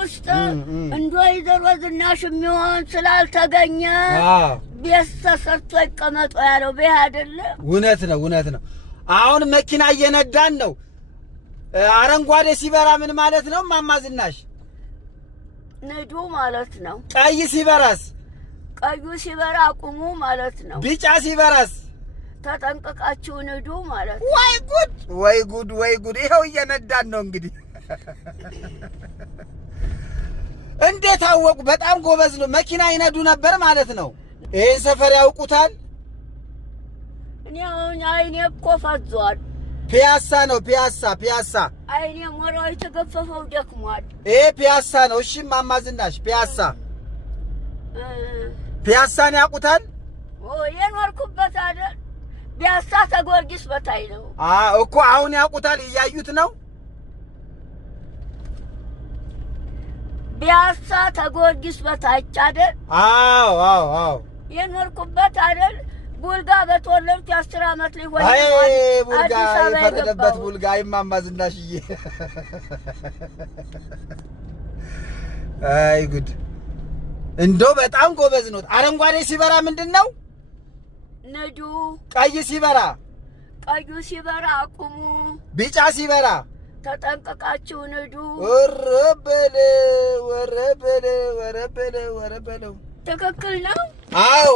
ውስጥ እንዶ ይዘሮ ዝናሽ የሚሆን ስላልተገኘ ቤት ተሰርቶ ይቀመጡ ያለው ቤት አይደለም። እውነት ነው። አሁን መኪና እየነዳን ነው። አረንጓዴ ሲበራ ምን ማለት ነው እማማ ዝናሽ? ንዱ ማለት ነው። ቀይ ሲበራስ? ቀዩ ሲበራ አቁሙ ማለት ነው። ቢጫ ሲበራስ? ተጠንቀቃችሁ ንዱ ማለት ነው። ወይ ጉድ! ይኸው እየነዳን ነው እንግዲህ። እንዴት አወቁ? በጣም ጎበዝ ነው። መኪና ይነዱ ነበር ማለት ነው። ይሄን ሰፈር ያውቁታል? እኔ አሁን አይኔ እኮ ፈዟል። ፒያሳ ነው ፒያሳ። አይኔ ሞራው የተገፈፈው ደክሟል። ይሄ ፒያሳ ነው። እሺ እማማ ዝናሽ ፒያሳን ያውቁታል? የኖርኩበት አይደል? ፒያሳ ተጎርጊስ በታይ ነው እኮ። አሁን ያውቁታል? እያዩት ነው? ፒያሳ ተጎርጊስ በታች አይደል? አዎ። የኖርኩበት አይደል? ቡልጋ በተወለድኩ 10 ዓመት ሊሆን ቡልጋ የፈረደበት ቡልጋ እማማ ዝናሽዬ። አይ ጉድ! እንደው በጣም ጎበዝ ነው። አረንጓዴ ሲበራ ምንድነው? ንዱ። ቀይ ሲበራ? ቀዩ ሲበራ አቁሙ። ቢጫ ሲበራ? ተጠንቀቃችሁ ንዱ። ወረበለ። ትክክል ነው? አዎ።